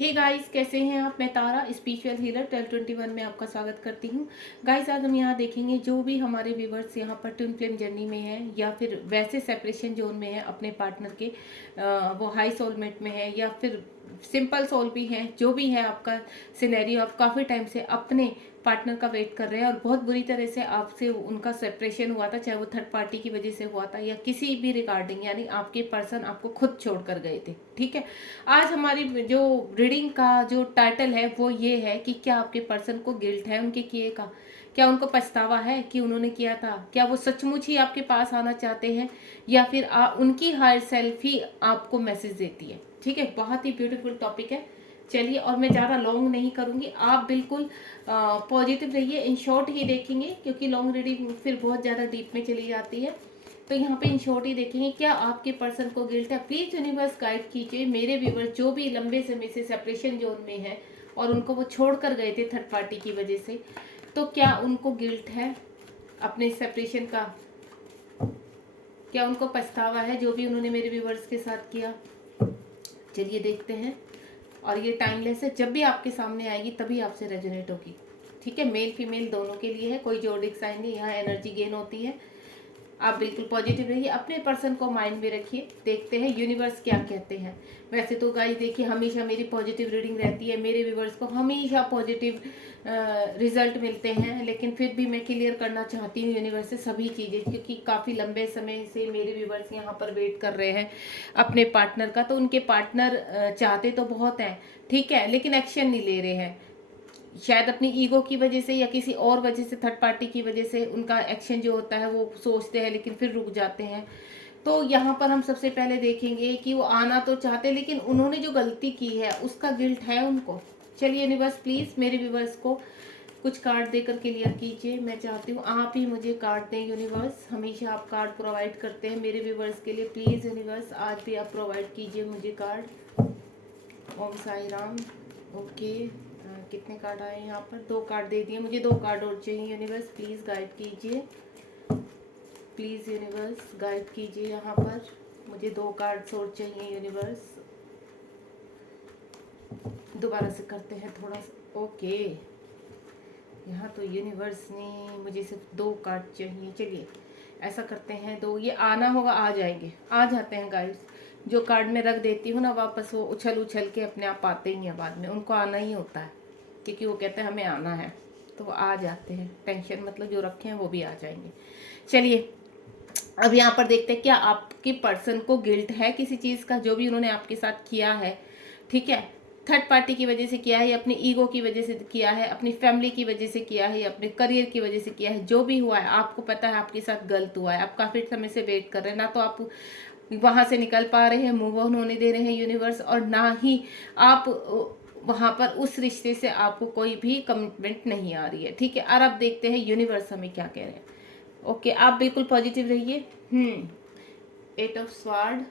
Hey guys, कैसे हैं आप? मैं तारा स्पिरिचुअल हीलर 1221 में आपका स्वागत करती हूँ। गाइस, आज हम यहाँ देखेंगे जो भी हमारे व्यूवर्स यहाँ पर ट्विन फ्लेम जर्नी में है या फिर वैसे सेपरेशन जोन में है अपने पार्टनर के, वो हाई सोलमेट में है या फिर सिंपल सोल भी है, जो भी है आपका सिनेरियो, आप काफ़ी टाइम से अपने पार्टनर का वेट कर रहे हैं और बहुत बुरी तरह से आपसे उनका सेपरेशन हुआ था, चाहे वो थर्ड पार्टी की वजह से हुआ था या किसी भी रिगार्डिंग, यानी आपके पर्सन आपको खुद छोड़ कर गए थे। ठीक है, आज हमारी जो रीडिंग का जो टाइटल है वो ये है कि क्या आपके पर्सन को गिल्ट है उनके किए का, क्या उनको पछतावा है कि उन्होंने किया था, क्या वो सचमुच ही आपके पास आना चाहते हैं या फिर उनकी हायर सेल्फ ही आपको मैसेज देती है। ठीक है, बहुत ही ब्यूटीफुल टॉपिक है। चलिए, और मैं ज़्यादा लॉन्ग नहीं करूँगी, आप बिल्कुल पॉजिटिव रहिए, इन शॉर्ट ही देखेंगे क्योंकि लॉन्ग रीडिंग फिर बहुत ज़्यादा डीप में चली जाती है। तो यहाँ पे इन शॉर्ट ही देखेंगे क्या आपके पर्सन को गिल्ट है। प्लीज़ यूनिवर्स गाइड कीजिए मेरे व्यूवर जो भी लंबे समय से सेपरेशन जोन में है और उनको वो छोड़ कर गए थे थर्ड पार्टी की वजह से, तो क्या उनको गिल्ट है अपने सेपरेशन का, क्या उनको पछतावा है जो भी उन्होंने मेरे व्यूवर्स के साथ किया। चलिए देखते हैं। और ये टाइमलेस है, जब भी आपके सामने आएगी तभी आपसे रेजोनेट होगी। ठीक है, मेल फीमेल दोनों के लिए है, कोई जोडिक साइन नहीं, यहाँ एनर्जी गेन होती है। आप बिल्कुल पॉजिटिव रहिए, अपने पर्सन को माइंड में रखिए, देखते हैं यूनिवर्स क्या कहते हैं। वैसे तो गाइस देखिए, हमेशा मेरी पॉजिटिव रीडिंग रहती है, मेरे व्यूवर्स को हमेशा पॉजिटिव रिजल्ट मिलते हैं, लेकिन फिर भी मैं क्लियर करना चाहती हूँ यूनिवर्स से सभी चीज़ें, क्योंकि काफ़ी लंबे समय से मेरे व्यूवर्स यहाँ पर वेट कर रहे हैं अपने पार्टनर का। तो उनके पार्टनर चाहते तो बहुत हैं, ठीक है, लेकिन एक्शन नहीं ले रहे हैं, शायद अपनी ईगो की वजह से या किसी और वजह से, थर्ड पार्टी की वजह से उनका एक्शन जो होता है वो सोचते हैं लेकिन फिर रुक जाते हैं। तो यहाँ पर हम सबसे पहले देखेंगे कि वो आना तो चाहते लेकिन उन्होंने जो गलती की है उसका गिल्ट है उनको। चलिए यूनिवर्स प्लीज़ मेरे व्यूवर्स को कुछ कार्ड देकर क्लियर कीजिए। मैं चाहती हूँ आप ही मुझे कार्ड दें यूनिवर्स, हमेशा आप कार्ड प्रोवाइड करते हैं मेरे व्यूवर्स के लिए। प्लीज़ यूनिवर्स आज भी आप प्रोवाइड कीजिए मुझे कार्ड। ओम साई राम। ओके, कितने कार्ड आए यहाँ पर? 2 कार्ड दे दिए, मुझे 2 कार्ड और चाहिए यूनिवर्स, प्लीज़ गाइड कीजिए। प्लीज़ यूनिवर्स गाइड कीजिए, यहाँ पर मुझे 2 कार्ड्स और चाहिए यूनिवर्स। दोबारा से करते हैं थोड़ा सा। ओके, यहाँ तो यूनिवर्स ने मुझे सिर्फ 2 कार्ड चाहिए। चलिए ऐसा करते हैं, 2 ये आना होगा, आ जाएंगे, आ जाते हैं गाइस। जो कार्ड में रख देती हूँ ना वापस, वो उछल उछल के अपने आप आते ही हैं, बाद में उनको आना ही होता है क्योंकि वो कहते हैं हमें आना है, तो वो आ जाते हैं। टेंशन मतलब जो रखे हैं वो भी आ जाएंगे। चलिए अब यहाँ पर देखते हैं क्या आपके पर्सन को गिल्ट है किसी चीज़ का, जो भी उन्होंने आपके साथ किया है। ठीक है, थर्ड पार्टी की वजह से किया है, अपनी ईगो की वजह से किया है, अपनी फैमिली की वजह से किया है, अपने करियर की वजह से किया है, जो भी हुआ है आपको पता है आपके साथ गलत हुआ है। आप काफ़ी समय से वेट कर रहे हैं, ना तो आप वहाँ से निकल पा रहे हैं, मूव ऑन होने दे रहे हैं यूनिवर्स, और ना ही आप वहाँ पर उस रिश्ते से आपको कोई भी कमिटमेंट नहीं आ रही है। ठीक है, और अब देखते हैं यूनिवर्स हमें क्या कह रहे हैं। ओके, आप बिल्कुल पॉजिटिव रहिए। 8 of sword,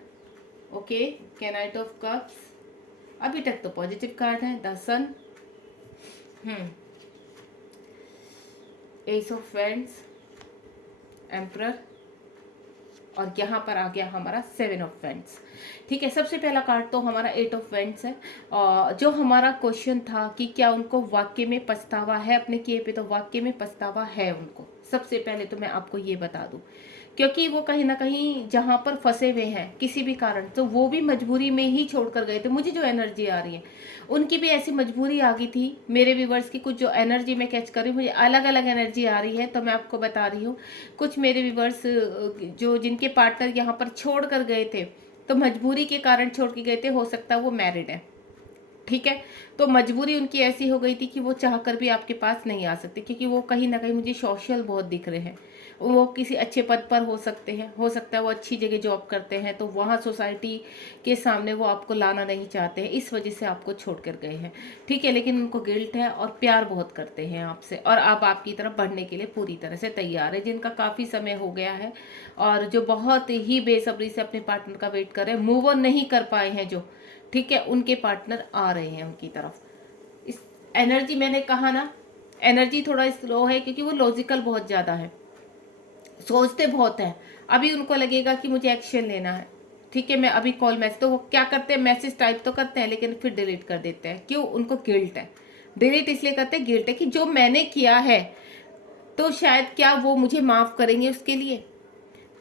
okay, knight of cups, अभी तक तो पॉजिटिव कार्ड है। The sun, ace of wands, emperor, और यहाँ पर आ गया हमारा 7 ऑफ वैंड्स। ठीक है, सबसे पहला कार्ड तो हमारा 8 ऑफ वैंड्स है। जो हमारा क्वेश्चन था कि क्या उनको वाकई में पछतावा है अपने किए पे, तो वाकई में पछतावा है उनको। सबसे पहले तो मैं आपको ये बता दूं, क्योंकि वो कहीं ना कहीं जहाँ पर फंसे हुए हैं किसी भी कारण, तो वो भी मजबूरी में ही छोड़ कर गए थे। मुझे जो एनर्जी आ रही है उनकी भी ऐसी मजबूरी आ गई थी। मेरे व्यूवर्स की कुछ जो एनर्जी मैं कैच कर रही हूँ, मुझे अलग अलग एनर्जी आ रही है, तो मैं आपको बता रही हूँ। कुछ मेरे व्यूवर्स जो जिनके पार्टनर यहाँ पर छोड़ कर गए थे, तो मजबूरी के कारण छोड़ के गए थे, हो सकता है वो मैरिड है। ठीक है, तो मजबूरी उनकी ऐसी हो गई थी कि वो चाहकर भी आपके पास नहीं आ सकते, क्योंकि वो कहीं ना कहीं मुझे सोशल बहुत दिख रहे हैं। वो किसी अच्छे पद पर हो सकते हैं, हो सकता है वो अच्छी जगह जॉब करते हैं, तो वहाँ सोसाइटी के सामने वो आपको लाना नहीं चाहते हैं, इस वजह से आपको छोड़ कर गए हैं। ठीक है, लेकिन उनको गिल्ट है और प्यार बहुत करते हैं आपसे, और आप आपकी तरफ बढ़ने के लिए पूरी तरह से तैयार है। जिनका काफ़ी समय हो गया है और जो बहुत ही बेसब्री से अपने पार्टनर का वेट कर रहे हैं, मूव ऑन नहीं कर पाए हैं जो, ठीक है, उनके पार्टनर आ रहे हैं उनकी तरफ। इस एनर्जी, मैंने कहा ना, एनर्जी थोड़ा स्लो है क्योंकि वो लॉजिकल बहुत ज़्यादा है, सोचते बहुत है। अभी उनको लगेगा कि मुझे एक्शन लेना है, ठीक है, मैं अभी कॉल मैसेज, तो वो क्या करते हैं, मैसेज टाइप तो करते हैं लेकिन फिर डिलीट कर देते हैं। क्यों? उनको गिल्ट है। डिलीट इसलिए करते हैं, गिल्ट है कि जो मैंने किया है तो शायद क्या वो मुझे माफ़ करेंगे उसके लिए।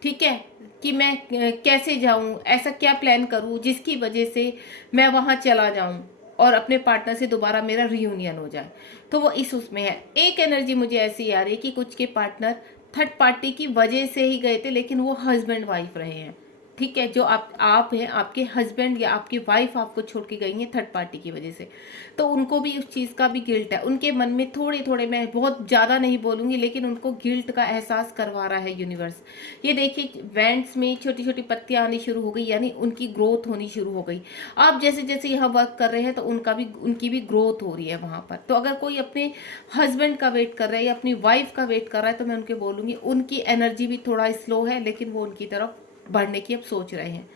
ठीक है, कि मैं कैसे जाऊं, ऐसा क्या प्लान करूं जिसकी वजह से मैं वहां चला जाऊं और अपने पार्टनर से दोबारा मेरा रियूनियन हो जाए। तो वो इस उसमें है। एक एनर्जी मुझे ऐसी आ रही है कि कुछ के पार्टनर थर्ड पार्टी की वजह से ही गए थे, लेकिन वो हस्बैंड वाइफ रहे हैं। ठीक है, जो आप हैं, आपके हस्बैंड या आपकी वाइफ आपको छोड़ के गई हैं थर्ड पार्टी की वजह से, तो उनको भी उस चीज़ का भी गिल्ट है। उनके मन में थोड़े थोड़े, मैं बहुत ज़्यादा नहीं बोलूँगी, लेकिन उनको गिल्ट का एहसास करवा रहा है यूनिवर्स। ये देखिए, वेंट्स में छोटी छोटी पत्तियां आनी शुरू हो गई, यानी उनकी ग्रोथ होनी शुरू हो गई। आप जैसे जैसे यहाँ वर्क कर रहे हैं तो उनकी भी ग्रोथ हो रही है वहाँ पर। तो अगर कोई अपने हस्बैंड का वेट कर रहा है या अपनी वाइफ का वेट कर रहा है, तो मैं उनके बोलूँगी उनकी एनर्जी भी थोड़ा स्लो है, लेकिन वो उनकी तरफ बढ़ने की अब सोच रहे हैं,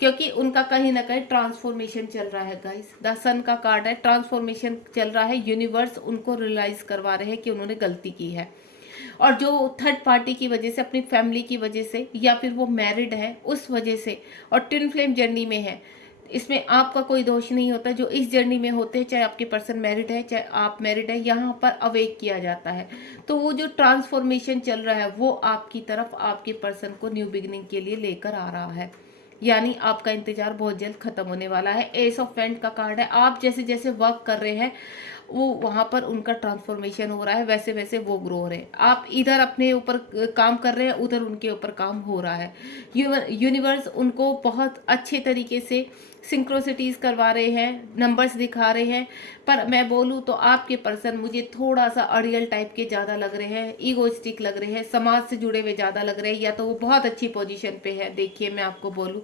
क्योंकि उनका कहीं ना कहीं ट्रांसफॉर्मेशन चल रहा है। गाइस, द सन का कार्ड है, ट्रांसफॉर्मेशन चल रहा है। यूनिवर्स उनको रियलाइज करवा रहे हैं कि उन्होंने गलती की है, और जो थर्ड पार्टी की वजह से, अपनी फैमिली की वजह से, या फिर वो मैरिड है उस वजह से और ट्विन फ्लेम जर्नी में है, इसमें आपका कोई दोष नहीं होता। जो इस जर्नी में होते हैं, चाहे आपके पर्सन मैरिड है चाहे आप मैरिड है, यहाँ पर अवेक किया जाता है। तो वो जो ट्रांसफॉर्मेशन चल रहा है वो आपकी तरफ, आपके पर्सन को न्यू बिगिनिंग के लिए लेकर आ रहा है। यानी आपका इंतजार बहुत जल्द खत्म होने वाला है। एस ऑफ पेंट का कार्ड है। आप जैसे जैसे वर्क कर रहे हैं, वो वहाँ पर उनका ट्रांसफॉर्मेशन हो रहा है, वैसे वैसे वो ग्रो हो रहे हैं। आप इधर अपने ऊपर काम कर रहे हैं, उधर उनके ऊपर काम हो रहा है। यूनिवर्स उनको बहुत अच्छे तरीके से सिंक्रोसिटीज करवा रहे हैं, नंबर्स दिखा रहे हैं। पर मैं बोलूँ तो आपके पर्सन मुझे थोड़ा सा अड़ियल टाइप के ज़्यादा लग रहे हैं, ईगोइस्टिक लग रहे हैं, समाज से जुड़े हुए ज़्यादा लग रहे हैं, या तो वो बहुत अच्छी पोजीशन पे है। देखिए, मैं आपको बोलूँ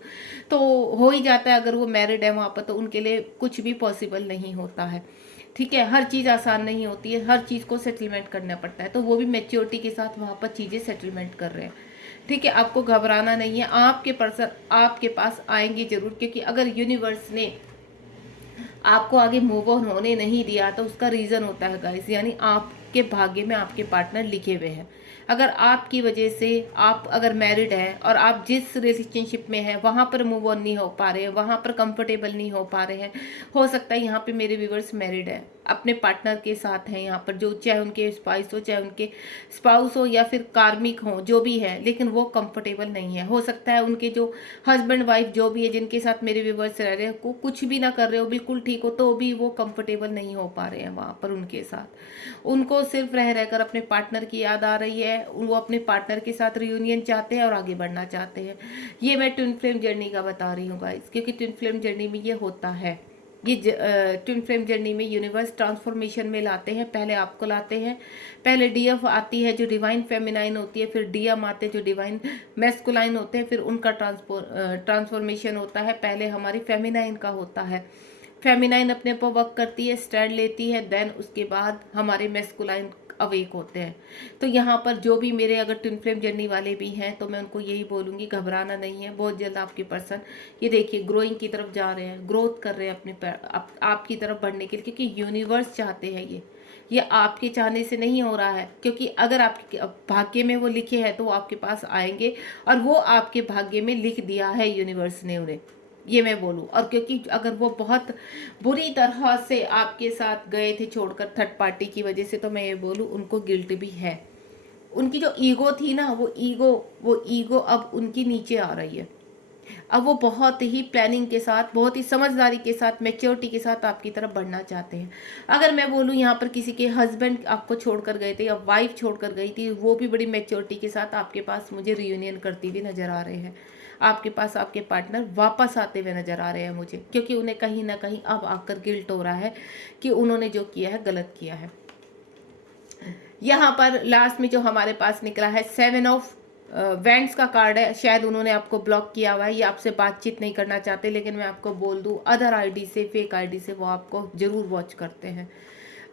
तो हो ही जाता है, अगर वो मैरिड है वहाँ पर तो उनके लिए कुछ भी पॉसिबल नहीं होता है। ठीक है, हर चीज़ आसान नहीं होती है, हर चीज़ को सेटलमेंट करना पड़ता है। तो वो भी मैच्योरिटी के साथ वहाँ पर चीज़ें सेटलमेंट कर रहे हैं। ठीक है, आपको घबराना नहीं है, आपके पर्सन आपके पास आएंगे जरूर, क्योंकि अगर यूनिवर्स ने आपको आगे मूव ऑन होने नहीं दिया तो उसका रीज़न होता है गाइस, यानी आपके भाग्य में आपके पार्टनर लिखे हुए हैं। अगर आपकी वजह से, आप अगर मैरिड हैं और आप जिस रिलेशनशिप में हैं वहाँ पर मूव ऑन नहीं हो पा रहे हैं, वहाँ पर कंफर्टेबल नहीं हो पा रहे हैं, हो सकता है यहाँ पे मेरे व्यूवर्स मैरिड है, अपने पार्टनर के साथ हैं यहाँ पर, जो चाहे उनके स्पाइस हो, चाहे उनके स्पाउस हो, या फिर कार्मिक हो, जो भी है, लेकिन वो कंफर्टेबल नहीं है। हो सकता है उनके जो हस्बैंड वाइफ जो भी है, जिनके साथ मेरे व्यूवर्स रह रहे हैं, को कुछ भी ना कर रहे हो, बिल्कुल ठीक हो, तो भी वो कंफर्टेबल नहीं हो पा रहे हैं वहाँ पर उनके साथ। उनको सिर्फ रह रहकर अपने पार्टनर की याद आ रही है, वो अपने पार्टनर के साथ रियूनियन चाहते हैं और आगे बढ़ना चाहते हैं। ये मैं ट्विन फ्लेम जर्नी का बता रही हूँ गाइस, क्योंकि ट्विन फ्लेम जर्नी में ये होता है। ये ट्विन फ्लेम जर्नी में यूनिवर्स ट्रांसफॉर्मेशन में लाते हैं, पहले आपको लाते हैं। पहले डीएफ आती है जो डिवाइन फेमिनाइन होती है, फिर डीएम आते हैं जो डिवाइन मैस्कुलाइन होते हैं, फिर उनका ट्रांसफॉर्मेशन होता है। पहले हमारी फेमिनाइन का होता है, फेमिनाइन अपने पर वर्क करती है, स्टैंड लेती है, देन उसके बाद हमारे मैस्कुलाइन अवेक होते हैं। तो यहाँ पर जो भी मेरे अगर ट्विन फ्लेम जर्नी वाले भी हैं, तो मैं उनको यही बोलूँगी, घबराना नहीं है, बहुत जल्द आपके पर्सन ये देखिए ग्रोइंग की तरफ जा रहे हैं, ग्रोथ कर रहे हैं अपने आपकी तरफ बढ़ने के लिए, क्योंकि यूनिवर्स चाहते हैं ये आपके चाहने से नहीं हो रहा है। क्योंकि अगर आपके भाग्य में वो लिखे हैं तो वो आपके पास आएंगे, और वो आपके भाग्य में लिख दिया है यूनिवर्स ने उन्हें, ये मैं बोलूँ। और क्योंकि अगर वो बहुत बुरी तरह से आपके साथ गए थे छोड़कर थर्ड पार्टी की वजह से, तो मैं ये बोलूँ उनको गिल्ट भी है। उनकी जो ईगो थी ना, वो ईगो अब उनकी नीचे आ रही है। अब वो बहुत ही प्लानिंग के साथ, बहुत ही समझदारी के साथ, मैच्योरिटी के साथ आपकी तरफ बढ़ना चाहते हैं। अगर मैं बोलूँ यहाँ पर किसी के हस्बैंड आपको छोड़कर गए थे या वाइफ छोड़कर गई थी, वो भी बड़ी मैच्योरिटी के साथ आपके पास मुझे रियूनियन करती हुई नजर आ रहे हैं। आपके पास आपके पार्टनर वापस आते हुए नजर आ रहे हैं मुझे, क्योंकि उन्हें कहीं ना कहीं अब आकर गिल्ट हो रहा है कि उन्होंने जो किया है गलत किया है। यहाँ पर लास्ट में जो हमारे पास निकला है 7 ऑफ वेंट्स का कार्ड है। शायद उन्होंने आपको ब्लॉक किया हुआ है या आपसे बातचीत नहीं करना चाहते, लेकिन मैं आपको बोल दूं अदर आईडी से, फेक आईडी से वो आपको जरूर वॉच करते हैं,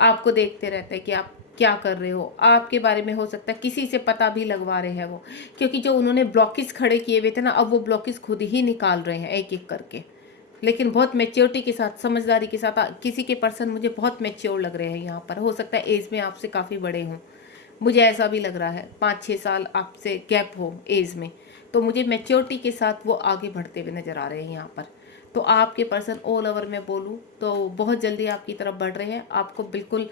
आपको देखते रहते हैं कि आप क्या कर रहे हो। आपके बारे में हो सकता है किसी से पता भी लगवा रहे हैं वो, क्योंकि जो उन्होंने ब्लॉकेज खड़े किए हुए थे ना, अब वो ब्लॉकेज खुद ही निकाल रहे हैं एक एक करके, लेकिन बहुत मैच्योरिटी के साथ, समझदारी के साथ। किसी के पर्सन मुझे बहुत मैच्योर लग रहे हैं यहाँ पर, हो सकता है एज में आपसे काफ़ी बड़े हों, मुझे ऐसा भी लग रहा है, 5-6 साल आपसे गैप हो एज में, तो मुझे मैच्योरिटी के साथ वो आगे बढ़ते हुए नज़र आ रहे हैं यहाँ पर। तो आपके पर्सन ऑल ओवर मैं बोलूँ तो बहुत जल्दी आपकी तरफ बढ़ रहे हैं, आपको बिल्कुल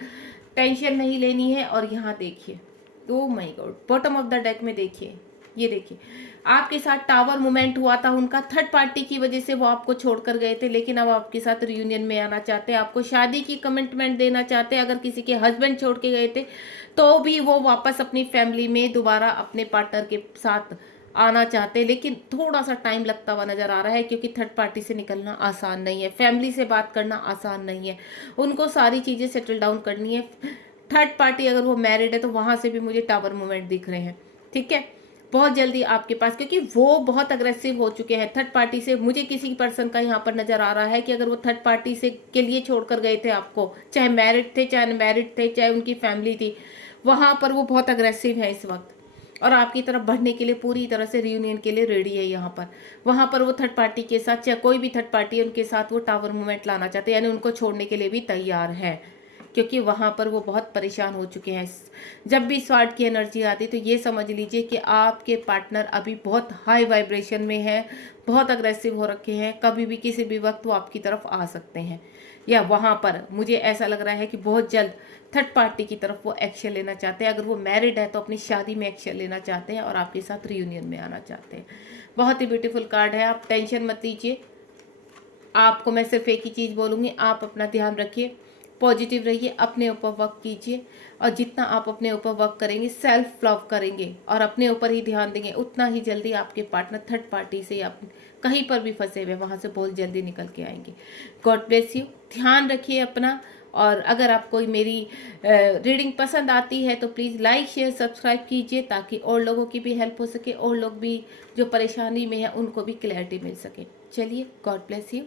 टेंशन नहीं लेनी है। और यहाँ देखिए, oh my God, bottom of the deck में देखिए, ये देखिए आपके साथ टावर मूवमेंट हुआ था उनका, थर्ड पार्टी की वजह से वो आपको छोड़कर गए थे, लेकिन अब आपके साथ रियूनियन में आना चाहते हैं, आपको शादी की कमिटमेंट देना चाहते हैं। अगर किसी के हस्बैंड छोड़ के गए थे तो भी वो वापस अपनी फैमिली में दोबारा अपने पार्टनर के साथ आना चाहते हैं, लेकिन थोड़ा सा टाइम लगता हुआ नजर आ रहा है, क्योंकि थर्ड पार्टी से निकलना आसान नहीं है, फैमिली से बात करना आसान नहीं है, उनको सारी चीज़ें सेटल डाउन करनी है। थर्ड पार्टी अगर वो मैरिड है तो वहां से भी मुझे टावर मूवमेंट दिख रहे हैं, ठीक है, बहुत जल्दी आपके पास, क्योंकि वो बहुत अग्रेसिव हो चुके हैं थर्ड पार्टी से। मुझे किसी पर्सन का यहाँ पर नजर आ रहा है कि अगर वो थर्ड पार्टी से के लिए छोड़कर गए थे आपको, चाहे मैरिड थे चाहे अनमैरिड थे, चाहे उनकी फैमिली थी, वहां पर वो बहुत अग्रेसिव है इस वक्त, और आपकी तरफ बढ़ने के लिए पूरी तरह से रियूनियन के लिए रेडी है यहाँ पर। वहां पर वो थर्ड पार्टी के साथ, चाहे कोई भी थर्ड पार्टी है, उनके साथ वो टावर मूवमेंट लाना चाहते हैं, यानी उनको छोड़ने के लिए भी तैयार है, क्योंकि वहां पर वो बहुत परेशान हो चुके हैं। जब भी स्वार्थ की एनर्जी आती तो ये समझ लीजिए कि आपके पार्टनर अभी बहुत हाई वाइब्रेशन में है, बहुत अग्रेसिव हो रखे हैं, कभी भी किसी भी वक्त वो आपकी तरफ आ सकते हैं, या वहां पर मुझे ऐसा लग रहा है कि बहुत जल्द थर्ड पार्टी की तरफ वो एक्शन लेना चाहते हैं। अगर वो मैरिड है तो अपनी शादी में एक्शन लेना चाहते हैं और आपके साथ रियूनियन में आना चाहते हैं। बहुत ही ब्यूटीफुल कार्ड है, आप टेंशन मत लीजिए। आपको मैं सिर्फ एक ही चीज़ बोलूँगी, आप अपना ध्यान रखिए, पॉजिटिव रहिए, अपने ऊपर वर्क कीजिए, और जितना आप अपने ऊपर वर्क करेंगे, सेल्फ लव करेंगे और अपने ऊपर ही ध्यान देंगे, उतना ही जल्दी आपके पार्टनर थर्ड पार्टी से या कहीं पर भी फंसे हुए वहाँ से बहुत जल्दी निकल के आएंगे। गॉड ब्लेस यू, ध्यान रखिए अपना। और अगर आपको मेरी रीडिंग पसंद आती है तो प्लीज़ लाइक शेयर सब्सक्राइब कीजिए, ताकि और लोगों की भी हेल्प हो सके, और लोग भी जो परेशानी में है उनको भी क्लैरिटी मिल सके। चलिए, गॉड ब्लेस यू।